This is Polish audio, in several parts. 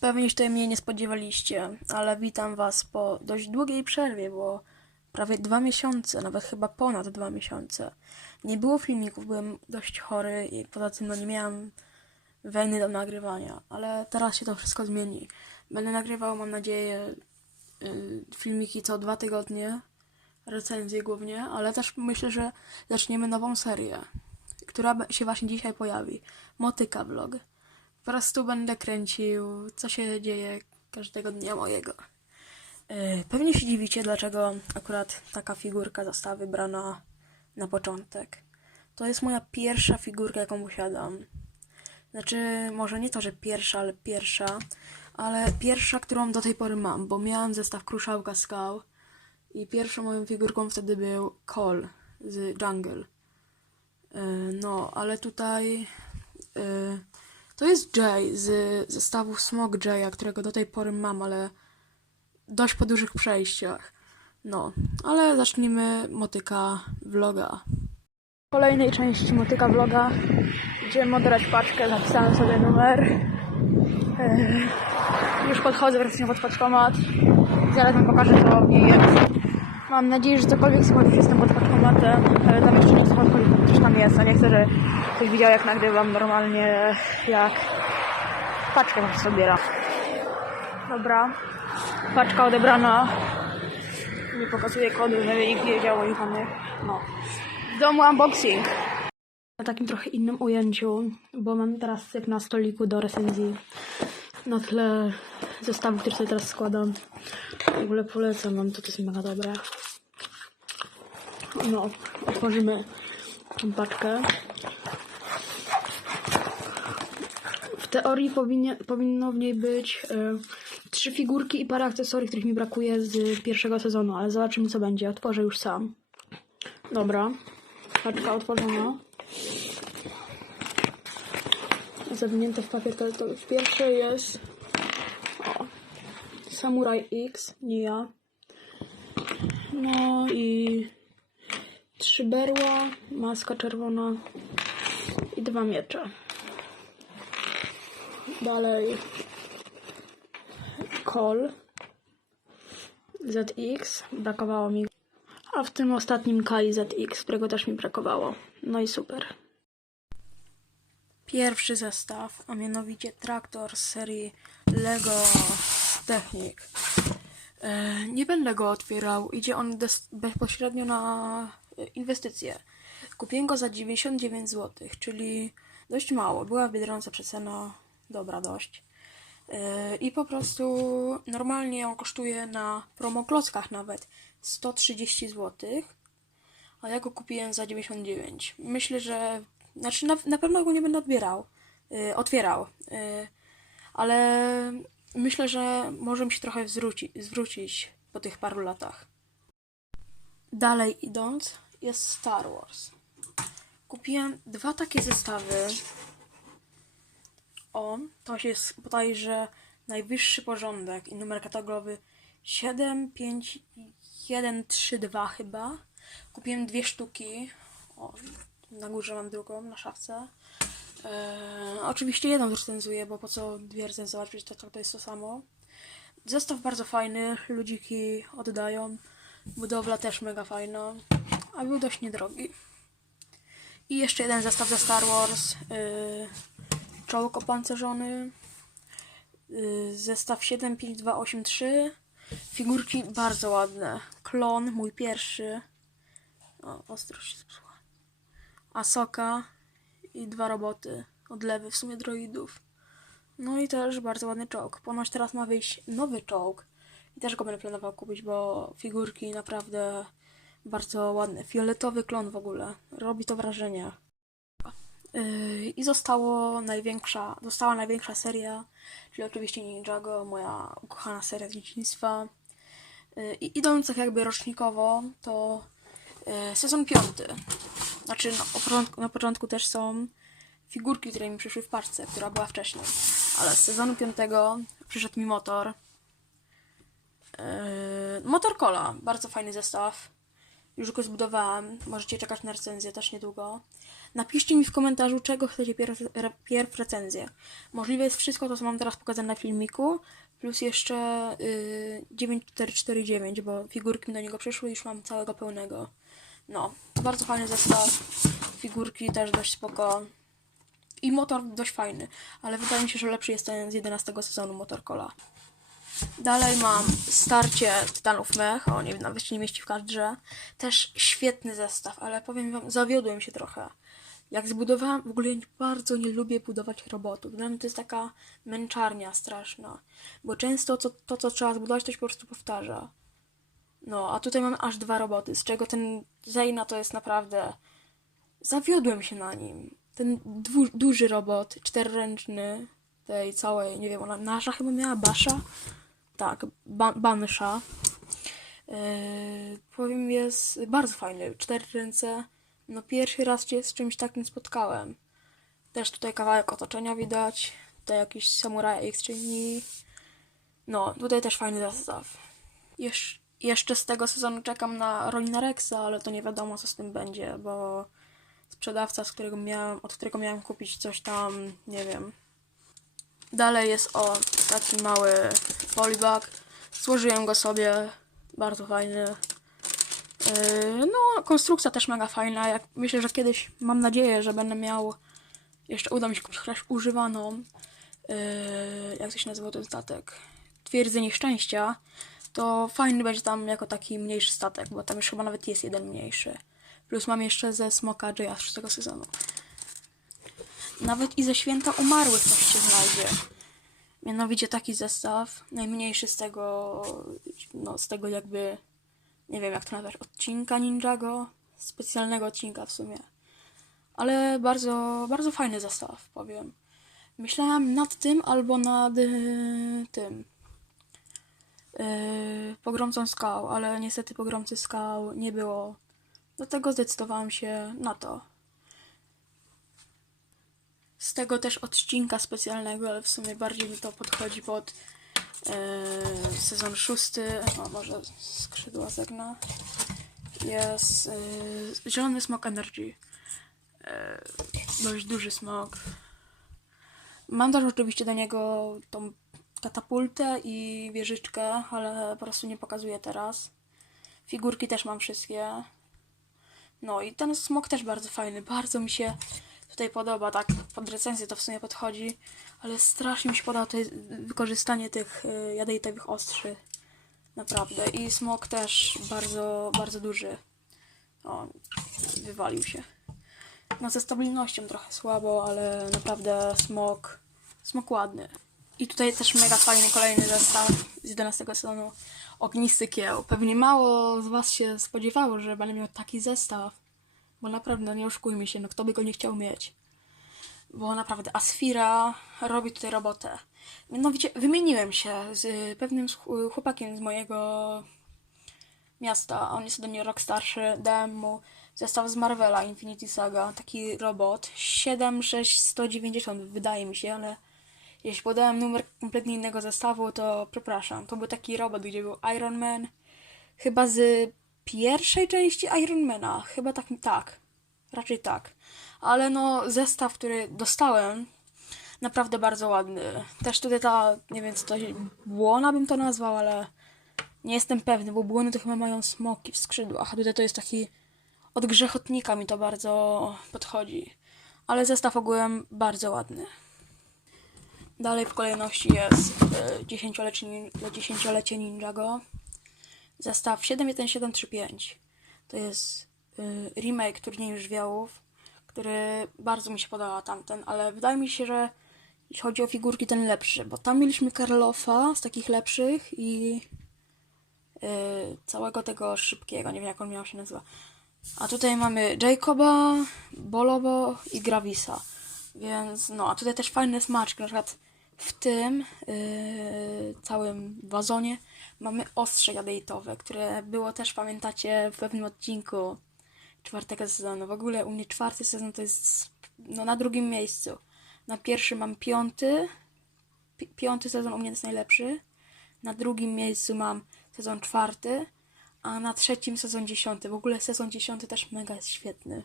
Pewnie się mnie nie spodziewaliście, ale witam was po dość długiej przerwie, bo prawie dwa miesiące, nawet chyba ponad dwa miesiące. Nie było filmików, byłem dość chory i poza tym no nie miałem weny do nagrywania, ale teraz się to wszystko zmieni. Będę nagrywał, mam nadzieję, y, filmiki co dwa tygodnie, recenzje głównie, ale też myślę, że zaczniemy nową serię, która się właśnie dzisiaj pojawi. Motyka vlog. Po prostu będę kręcił, co się dzieje każdego dnia mojego. Yy, Pewnie się dziwicie, dlaczego akurat taka figurka została wybrana na początek. To jest moja pierwsza figurka, jaką posiadam. Znaczy, może nie to, że pierwsza, ale pierwsza, ale pierwsza, którą do tej pory mam, bo miałem zestaw Kruszałka Skał i pierwszą moją figurką wtedy był Cole z Jungle. Yy, No, ale tutaj yy, to jest Jay z zestawu Smog Jaya, którego do tej pory mam, ale dość po dużych przejściach. No, ale zacznijmy motyka vloga. W kolejnej części motyka vloga będziemy odebrać paczkę, zapisałem sobie numer. Yy, już podchodzę wreszcie pod paczkomat. Zaraz wam pokażę, co w jest. Mam nadzieję, że cokolwiek słychać jestem pod paczkomatem, ale tam jeszcze nie odchodzić, coś tam jest, a nie chcę, że ktoś widział jak nagrywam normalnie, jak paczkę po prostu. Dobra, paczka odebrana. Nie pokazuję kodu, żeby nikt nie wiedział moich danych. No. W domu unboxing. Na takim trochę innym ujęciu, bo mam teraz syp na stoliku do recenzji. Na tle zestawu, który sobie teraz składam. W ogóle polecam wam, to to jest mega dobre. No, otworzymy tą paczkę. W teorii powinien, powinno w niej być y, trzy figurki i parę akcesorii, których mi brakuje z pierwszego sezonu, ale zobaczymy co będzie. Otworzę już sam. Dobra, paczka otworzona. Zawinięte w papier, to, to w pierwszej jest o, Samurai X, nie ja. No i trzy berła, maska czerwona i dwa miecze. Dalej Call ZX, brakowało mi. A w tym ostatnim Kai ZX, którego też mi brakowało. No i super. Pierwszy zestaw, a mianowicie traktor z serii Lego Technic. E, Nie będę go otwierał, idzie on bezpośrednio na inwestycje. Kupiłem go za 99 zł, czyli dość mało. Była w Biedronce przecena dobra dość. E, I po prostu normalnie on kosztuje na promoklockach nawet 130 zł, a ja go kupiłem za 99. Myślę, że znaczy na, na pewno go nie będę odbierał, e, otwierał, e, ale myślę, że może mi się trochę zwróci, zwrócić po tych paru latach. Dalej idąc, jest Star Wars. Kupiłem dwa takie zestawy. O, to jest bodajże najwyższy porządek i numer katalogowy 75132 chyba. Kupiłem dwie sztuki. O, na górze mam drugą, na szafce. Eee, oczywiście jedną recenzuję, bo po co dwie recenzować, przecież to, to jest to samo. Zestaw bardzo fajny, ludziki oddają. Budowla też mega fajna, a był dość niedrogi. I jeszcze jeden zestaw ze Star Wars. Yy, czołg opancerzony. Yy, zestaw 75283. Figurki bardzo ładne. Klon, mój pierwszy. O, ostrość się zepsuła. Asoka i dwa roboty. Odlewy w sumie droidów. No i też bardzo ładny czołg. Ponoć teraz ma wyjść nowy czołg. I też go będę planował kupić, bo figurki naprawdę bardzo ładne. Fioletowy klon w ogóle. Robi to wrażenie. Yy, I zostało największa, została największa seria, czyli oczywiście Ninjago, moja ukochana seria z dzieciństwa. Yy, I idąc tak jakby rocznikowo, to yy, sezon piąty. Znaczy, na początku, na początku też są figurki, które mi przyszły w paczce, która była wcześniej. Ale z sezonu piątego przyszedł mi motor. Yy, motor Cola, bardzo fajny zestaw. Już go zbudowałam. Możecie czekać na recenzję też niedługo. Napiszcie mi w komentarzu, czego chcecie pierw, re, pierw recenzję. Możliwe jest wszystko to, co mam teraz pokazane na filmiku, plus jeszcze y, 9449, bo figurki do niego przyszły już mam całego pełnego. No, bardzo fajny zestaw. Figurki też dość spoko. I motor dość fajny, ale wydaje mi się, że lepszy jest ten z 11 sezonu Motor Cola. Dalej mam starcie Tytanów Mech, o nie nawet się nie mieści w kadrze. Też świetny zestaw, ale powiem wam, zawiodłem się trochę. Jak zbudowałam, w ogóle ja bardzo nie lubię budować robotów. Dla mnie to jest taka męczarnia straszna. Bo często to, to co trzeba zbudować, to się po prostu powtarza. No, a tutaj mamy aż dwa roboty, z czego ten Zeyna to jest naprawdę... Zawiodłem się na nim. Ten dwu, duży robot, czteroręczny, tej całej, nie wiem, ona nasza chyba miała Basza? Tak, ba Bansha. Yy, powiem, jest bardzo fajny. Cztery ręce. No pierwszy raz się z czymś takim spotkałem. Też tutaj kawałek otoczenia widać. Tutaj jakiś samuraj Exchange. No, tutaj też fajny zestaw. Jesz jeszcze z tego sezonu czekam na Rolina Rexa, ale to nie wiadomo co z tym będzie, bo sprzedawca, z którego miałem, od którego miałem kupić coś tam, nie wiem. Dalej jest o taki mały polybag. Złożyłem go sobie, bardzo fajny. Yy, no, konstrukcja też mega fajna. Jak myślę, że kiedyś mam nadzieję, że będę miał jeszcze uda mi się kupić chociaż używaną. Yy, jak się nazywa ten statek? Twierdzenie szczęścia. To fajny będzie tam jako taki mniejszy statek, bo tam już chyba nawet jest jeden mniejszy. Plus mam jeszcze ze Smoka Jaya z szóstego sezonu. Nawet i ze święta umarłych coś się znajdzie. Mianowicie taki zestaw, najmniejszy z tego, no z tego jakby, nie wiem jak to nazwać, odcinka Ninjago, specjalnego odcinka w sumie. Ale bardzo, bardzo fajny zestaw, powiem. Myślałem nad tym albo nad y, tym. Yy, pogromcą skał, ale niestety pogromcy skał nie było. Dlatego zdecydowałam się na to. Z tego też odcinka specjalnego, ale w sumie bardziej mi to podchodzi pod yy, sezon szósty. O, może skrzydła zegna. Jest yy, Zielony Smok Energy. Yy, dość duży smok. Mam też oczywiście do niego tą katapultę i wieżyczkę, ale po prostu nie pokazuję teraz. Figurki też mam wszystkie. No i ten smok też bardzo fajny, bardzo mi się tutaj podoba, tak pod recenzję to w sumie podchodzi, ale strasznie mi się podoba to wykorzystanie tych y, jadejtowych ostrzy. Naprawdę. I smok też bardzo, bardzo duży. O, wywalił się. No ze stabilnością trochę słabo, ale naprawdę smok, smok ładny. I tutaj też mega fajny kolejny zestaw z 11 sezonu Ognisty Kieł. Pewnie mało z Was się spodziewało, że będę miał taki zestaw. Bo naprawdę, nie oszukujmy się, no kto by go nie chciał mieć. Bo naprawdę Asfira robi tutaj robotę. Mianowicie wymieniłem się z pewnym ch- chłopakiem z mojego miasta. On jest ode mnie rok starszy. Dałem mu zestaw z Marvela Infinity Saga. Taki robot. 76190 wydaje mi się, ale jeśli podałem numer kompletnie innego zestawu, to przepraszam. To był taki robot, gdzie był Iron Man. Chyba z pierwszej części Ironmana. Chyba tak, tak. Raczej tak. Ale no, zestaw, który dostałem, naprawdę bardzo ładny. Też tutaj ta, nie wiem co to błona bym to nazwał, ale nie jestem pewny, bo błony to chyba mają smoki w skrzydłach, a tutaj to jest taki od grzechotnika mi to bardzo podchodzi. Ale zestaw ogółem bardzo ładny. Dalej w kolejności jest e, dziesięciolecie, dziesięciolecie Ninjago. Zestaw 71735. To jest y, remake Turnieju Żywiołów, który bardzo mi się podoba tamten, ale wydaje mi się, że jeśli chodzi o figurki, ten lepszy, bo tam mieliśmy Karlofa z takich lepszych i y, całego tego szybkiego, nie wiem jak on miał się nazywa. A tutaj mamy Jacoba, Bolobo i Gravisa. Więc no, a tutaj też fajne smaczki, na przykład w tym yy, całym wazonie mamy ostrze jadejtowe, które było też, pamiętacie, w pewnym odcinku czwartego sezonu. W ogóle u mnie czwarty sezon to jest no, na drugim miejscu. Na pierwszym mam piąty. Pi- piąty sezon u mnie jest najlepszy. Na drugim miejscu mam sezon czwarty, a na trzecim sezon dziesiąty. W ogóle sezon dziesiąty też mega jest świetny.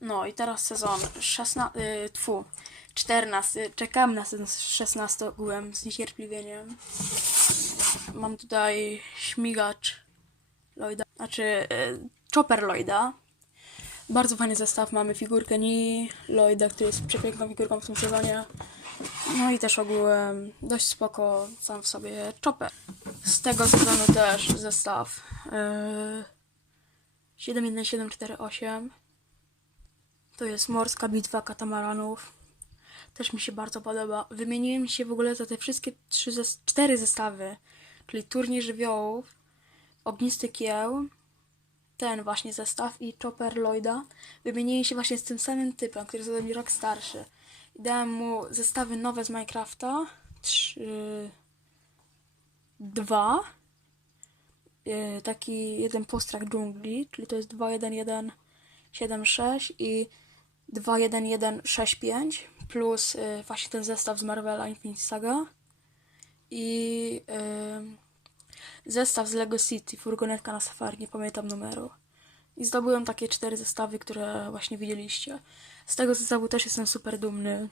No i teraz sezon 16, y, tfu, 14. Czekam na sezon 16 ogółem z niecierpliwieniem. Mam tutaj śmigacz Lloyda, znaczy y, Chopper Lloyda. Bardzo fajny zestaw. Mamy figurkę Ni Lloyda, który jest przepiękną figurką w tym sezonie. No i też ogółem dość spoko sam w sobie Chopper. Z tego sezonu też zestaw yy, 71748. To jest morska bitwa katamaranów. Też mi się bardzo podoba. Wymieniłem się w ogóle za te wszystkie trzy, cztery zestawy. Czyli turniej żywiołów, ognisty kieł, ten właśnie zestaw i Chopper Lloyda. Wymieniłem się właśnie z tym samym typem, który jest ode mnie rok starszy. I dałem mu zestawy nowe z Minecrafta. Trzy... Dwa. Yy, taki jeden postrak dżungli, czyli to jest 21176 i 21165 plus yy, właśnie ten zestaw z Marvela Infinite Saga i yy, zestaw z Lego City, furgonetka na safari, nie pamiętam numeru. I zdobyłem takie cztery zestawy, które właśnie widzieliście. Z tego zestawu też jestem super dumny.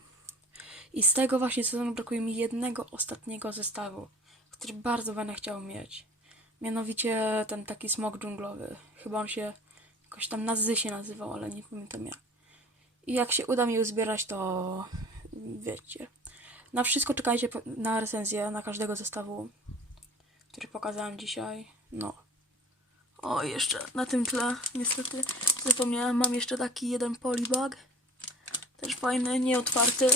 I z tego właśnie sezonu brakuje mi jednego ostatniego zestawu, który bardzo będę chciał mieć. Mianowicie ten taki smok dżunglowy. Chyba on się jakoś tam na się nazywał, ale nie pamiętam jak. I jak się uda mi uzbierać, to wiecie. Na wszystko czekajcie na recenzję, na każdego zestawu, który pokazałem dzisiaj. No. O, jeszcze na tym tle, niestety, zapomniałem, mam jeszcze taki jeden polybag. Też fajny, nieotwarty,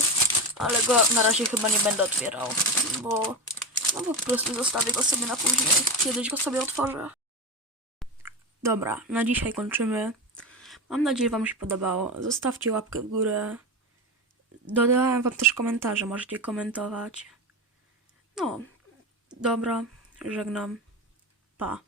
ale go na razie chyba nie będę otwierał, bo no po prostu zostawię go sobie na później. Kiedyś go sobie otworzę. Dobra, na dzisiaj kończymy. Mam nadzieję, Wam się podobało. Zostawcie łapkę w górę. Dodałem Wam też komentarze, możecie komentować. No, dobra, żegnam. Pa.